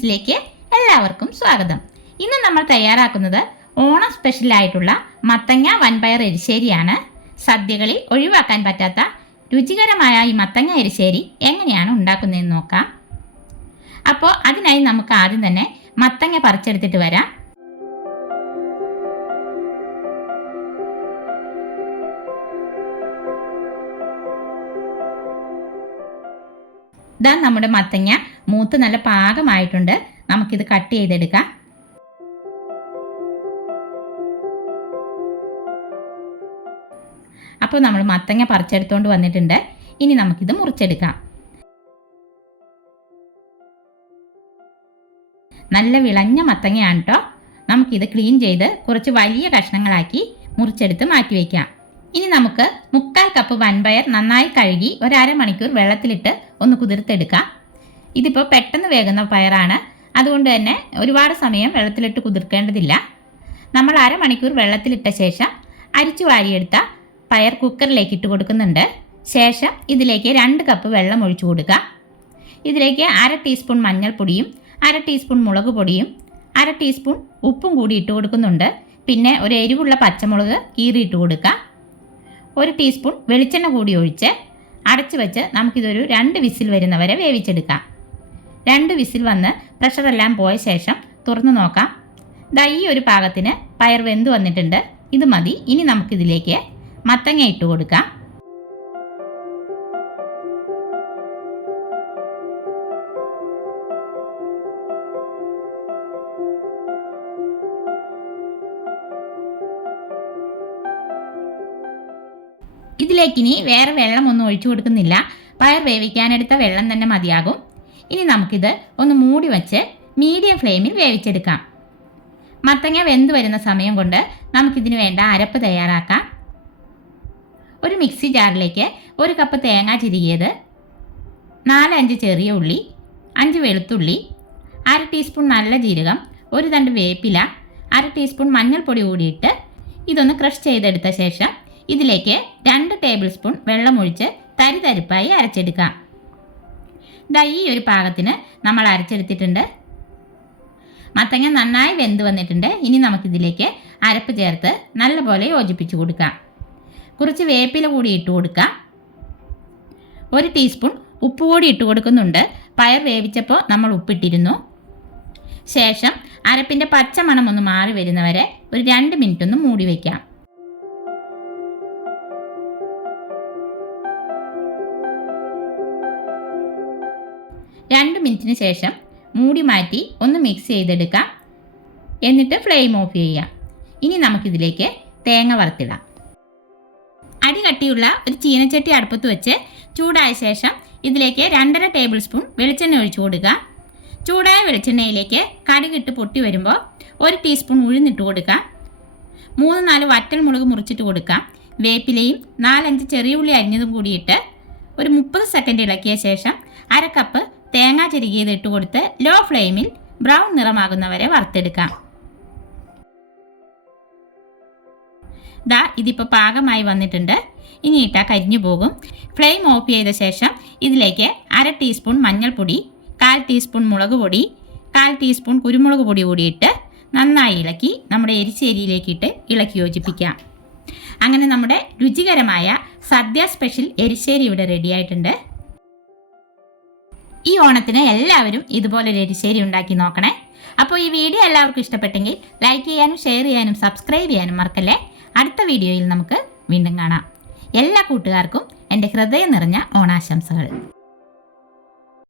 കിച്ചൺസിലേക്ക് എല്ലാവർക്കും സ്വാഗതം. ഇന്ന് നമ്മൾ തയ്യാറാക്കുന്നത് ഓണം സ്പെഷ്യലായിട്ടുള്ള മത്തങ്ങ വൻപയർ എരിശ്ശേരിയാണ്. സദ്യകളിൽ ഒഴിവാക്കാൻ പറ്റാത്ത രുചികരമായ ഈ മത്തങ്ങ എരിശ്ശേരി എങ്ങനെയാണ് ഉണ്ടാക്കുന്നതെന്ന് നോക്കാം. അപ്പോൾ അതിനായി നമുക്ക് ആദ്യം തന്നെ മത്തങ്ങ പറിച്ചെടുത്തിട്ട് വരാം. ഇതാ നമ്മുടെ മത്തങ്ങ. മൂത്ത് നല്ല പാകമായിട്ടുണ്ട്. നമുക്കിത് കട്ട് ചെയ്തെടുക്കാം. അപ്പോൾ നമ്മൾ മത്തങ്ങ പറിച്ചെടുത്തുകൊണ്ട് വന്നിട്ടുണ്ട്. ഇനി നമുക്കിത് മുറിച്ചെടുക്കാം. നല്ല വിളഞ്ഞ മത്തങ്ങയാണ് കേട്ടോ നമുക്കിത് ക്ലീൻ ചെയ്ത് കുറച്ച് വലിയ കഷ്ണങ്ങളാക്കി മുറിച്ചെടുത്ത് മാറ്റി വയ്ക്കാം ഇനി നമുക്ക് മുക്കാൽ കപ്പ് വൻപയർ നന്നായി കഴുകി ഒരമണിക്കൂർ വെള്ളത്തിലിട്ട് ഒന്ന് കുതിർത്തെടുക്കാം. ഇതിപ്പോൾ പെട്ടെന്ന് വേകുന്ന പയറാണ്. അതുകൊണ്ട് തന്നെ ഒരുപാട് സമയം വെള്ളത്തിലിട്ട് കുതിർക്കേണ്ടതില്ല. നമ്മൾ അരമണിക്കൂർ വെള്ളത്തിലിട്ട ശേഷം അരിച്ചു വാരിയെടുത്ത പയർ കുക്കറിലേക്ക് ഇട്ട് കൊടുക്കുന്നുണ്ട്. ശേഷം ഇതിലേക്ക് രണ്ട് കപ്പ് വെള്ളം ഒഴിച്ചു കൊടുക്കുക. ഇതിലേക്ക് അര ടീസ്പൂൺ മഞ്ഞൾപ്പൊടിയും അര ടീസ്പൂൺ മുളക് പൊടിയും അര ടീസ്പൂൺ ഉപ്പും കൂടി ഇട്ട് കൊടുക്കുന്നുണ്ട്. പിന്നെ ഒരു എരിവുള്ള പച്ചമുളക് കീറിയിട്ട് കൊടുക്കുക. ഒരു ടീസ്പൂൺ വെളിച്ചെണ്ണ കൂടി ഒഴിച്ച് അടച്ചു വെച്ച് നമുക്കിതൊരു രണ്ട് വിസിൽ വരുന്നവരെ വേവിച്ചെടുക്കാം. രണ്ട് വിസിൽ വന്ന് പ്രഷറെല്ലാം പോയ ശേഷം തുറന്നു നോക്കാം. ദാ ഈ ഒരു പാകത്തിന് പയർ വെന്ത് വന്നിട്ടുണ്ട്. ഇത് മതി. ഇനി നമുക്കിതിലേക്ക് മത്തങ്ങ ഇട്ട് കൊടുക്കാം. ഇതിലേക്കിനി വേറെ വെള്ളമൊന്നും ഒഴിച്ചു കൊടുക്കുന്നില്ല. പയർ വേവിക്കാനെടുത്ത വെള്ളം തന്നെ മതിയാകും. ഇനി നമുക്കിത് ഒന്ന് മൂടി വച്ച് മീഡിയം ഫ്ലെയിമിൽ വേവിച്ചെടുക്കാം. മത്തങ്ങ വെന്ത് വരുന്ന സമയം കൊണ്ട് നമുക്കിതിന് വേണ്ട അരപ്പ് തയ്യാറാക്കാം. ഒരു മിക്സി ജാറിലേക്ക് ഒരു കപ്പ് തേങ്ങ ചിരികിയത് നാലഞ്ച് ചെറിയ ഉള്ളി അഞ്ച് വെളുത്തുള്ളി അര ടീസ്പൂൺ നല്ല ജീരകം ഒരു തണ്ട് വേപ്പില അര ടീസ്പൂൺ മഞ്ഞൾപ്പൊടി കൂടിയിട്ട് ഇതൊന്ന് ക്രഷ് ചെയ്തെടുത്ത ശേഷം ഇതിലേക്ക് ടേബിൾ സ്പൂൺ വെള്ളമൊഴിച്ച് തരി തരിപ്പായി അരച്ചെടുക്കാം. ദാ ഈ ഒരു പാകത്തിന് നമ്മൾ അരച്ചെടുത്തിട്ടുണ്ട്. മത്തങ്ങ നന്നായി വെന്ത് വന്നിട്ടുണ്ട്. ഇനി നമുക്കിതിലേക്ക് അരപ്പ് ചേർത്ത് നല്ലപോലെ യോജിപ്പിച്ച് കൊടുക്കാം. കുറച്ച് വേപ്പില കൂടി ഇട്ട് കൊടുക്കാം. ഒരു ടീസ്പൂൺ ഉപ്പ് കൂടി ഇട്ട് കൊടുക്കുന്നുണ്ട്. പയർ വേവിച്ചപ്പോൾ നമ്മൾ ഉപ്പിട്ടിരുന്നു. ശേഷം അരപ്പിന്റെ പച്ചമണം ഒന്ന് മാറി വരുന്നവരെ ഒരു രണ്ട് മിനിറ്റ് ഒന്ന് മൂടി വയ്ക്കാം രണ്ട് മിനിറ്റിന് ശേഷം മൂടി മാറ്റി ഒന്ന് മിക്സ് ചെയ്തെടുക്കാം. എന്നിട്ട് ഫ്ലെയിം ഓഫ് ചെയ്യാം ഇനി നമുക്കിതിലേക്ക് തേങ്ങ വറുത്തിടാം. അടി കട്ടിയുള്ള ഒരു ചീനച്ചട്ടി അടുപ്പത്ത് വെച്ച് ചൂടായ ശേഷം ഇതിലേക്ക് രണ്ടര ടേബിൾ സ്പൂൺ വെളിച്ചെണ്ണ ഒഴിച്ചു കൊടുക്കുക. ചൂടായ വെളിച്ചെണ്ണയിലേക്ക് കടുകിട്ട് പൊട്ടി വരുമ്പോൾ ഒരു ടീസ്പൂൺ ഉഴുന്നിട്ട് കൊടുക്കാം മൂന്ന് നാല് വറ്റൽ മുളക് മുറിച്ചിട്ട് കൊടുക്കാം വേപ്പിലയും നാലഞ്ച് ചെറിയ ഉള്ളി അരിഞ്ഞതും കൂടിയിട്ട് ഒരു മുപ്പത് സെക്കൻഡ് ഇളക്കിയ ശേഷം അര കപ്പ് തേങ്ങ ചിരികിയത് ഇട്ട് കൊടുത്ത് ലോ ഫ്ലെയിമിൽ ബ്രൗൺ നിറമാകുന്നവരെ വറുത്തെടുക്കാം. ദാ ഇതിപ്പോൾ പാകമായി വന്നിട്ടുണ്ട്. ഇനി ഇട്ടാൽ കരിഞ്ഞു പോകും. ഫ്ലെയിം ഓഫ് ചെയ്ത ശേഷം ഇതിലേക്ക് അര ടീസ്പൂൺ മഞ്ഞൾപ്പൊടി കാൽ ടീസ്പൂൺ മുളക് പൊടി കാൽ ടീസ്പൂൺ കുരുമുളക് പൊടി ഇട്ട് നന്നായി ഇളക്കി നമ്മുടെ എരിശ്ശേരിയിലേക്കിട്ട് ഇളക്കി യോജിപ്പിക്കാം. അങ്ങനെ നമ്മുടെ രുചികരമായ സദ്യ സ്പെഷ്യൽ എരിശ്ശേരി ഇവിടെ റെഡിയായിട്ടുണ്ട് ഈ ഓണത്തിന് എല്ലാവരും ഇതുപോലെ ഒരു എരിശ്ശേരി ഉണ്ടാക്കി നോക്കണേ. അപ്പോൾ ഈ വീഡിയോ എല്ലാവർക്കും ഇഷ്ടപ്പെട്ടെങ്കിൽ ലൈക്ക് ചെയ്യാനും ഷെയർ ചെയ്യാനും സബ്സ്ക്രൈബ് ചെയ്യാനും മറക്കല്ലേ? അടുത്ത വീഡിയോയിൽ നമുക്ക് വീണ്ടും കാണാം. എല്ലാ കൂട്ടുകാർക്കും എന്റെ ഹൃദയം നിറഞ്ഞ ഓണാശംസകൾ.